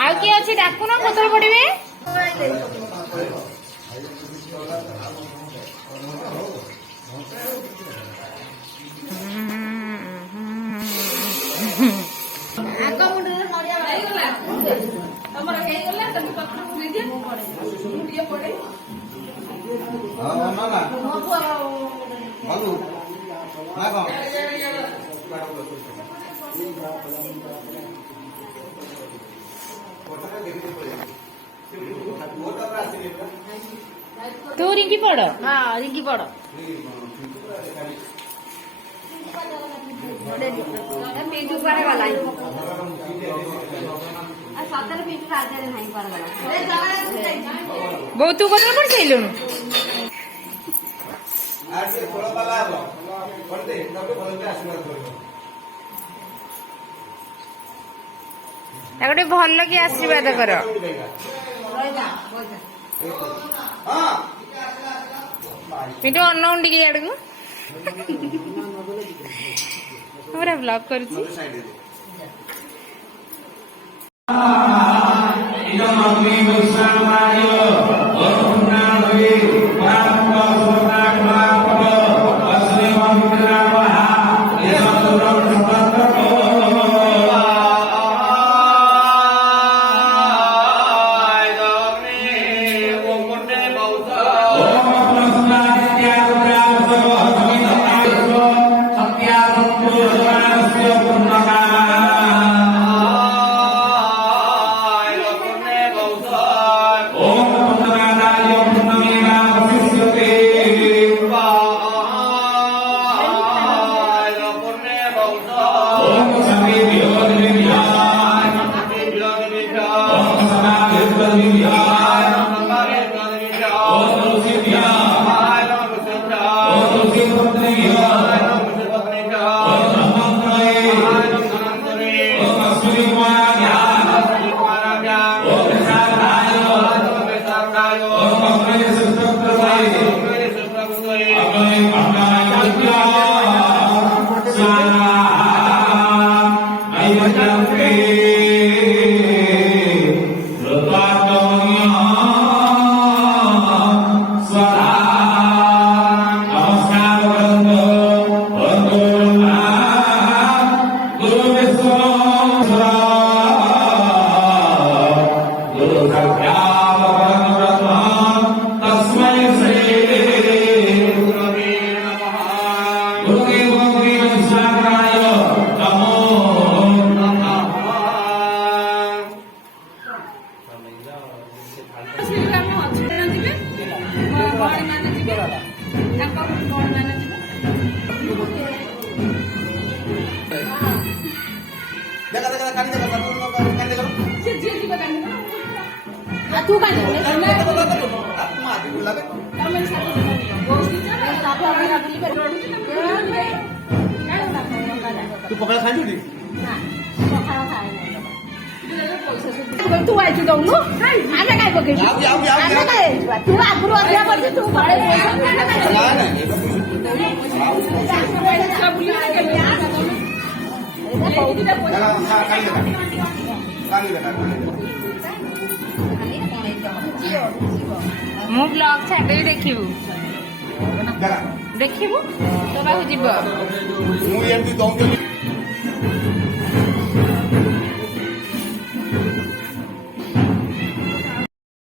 ଆଉ କିଏ ଅଛି ଡାକୁନ କେତେବେଳେ ପଡିବେ? तू रिंकी पड़। हाँ रिंकी पड़। बहुत तू कत पड़ साइलु गोटे भल कि आशीर्वाद कर मिठू अन्न टे आड़ को पूरा ब्लॉग कर तू पकड़ा खाई तू आई दौनु आने काय पकेइछु आने काय तू आगुरु अधिया करछ तू बडे मु ब्लॉग छाडे देखिबु देखिबु तो बाहु जीव मु एमती दौन